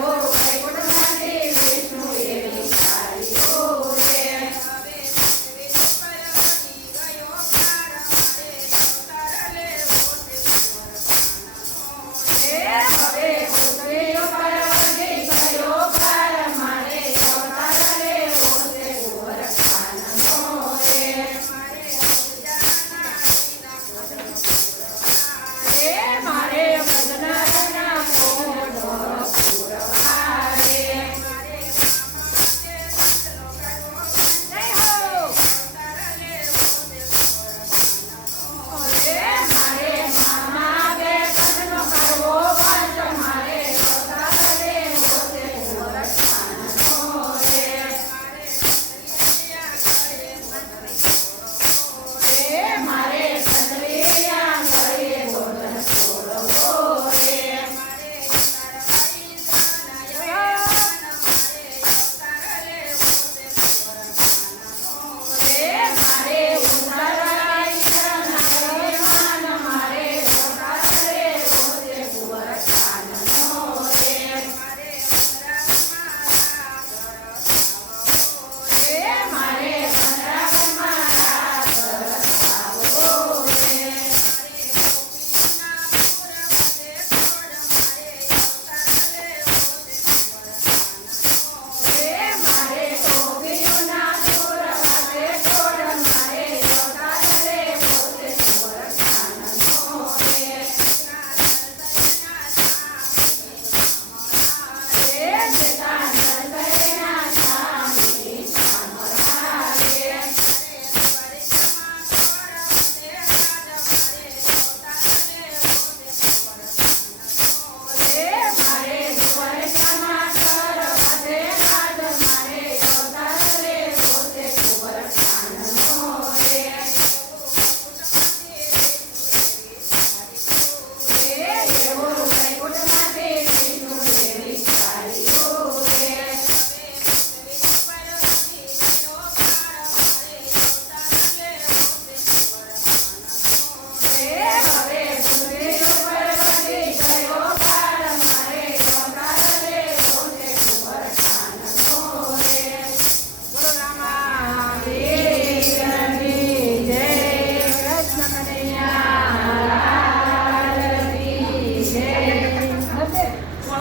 Lord.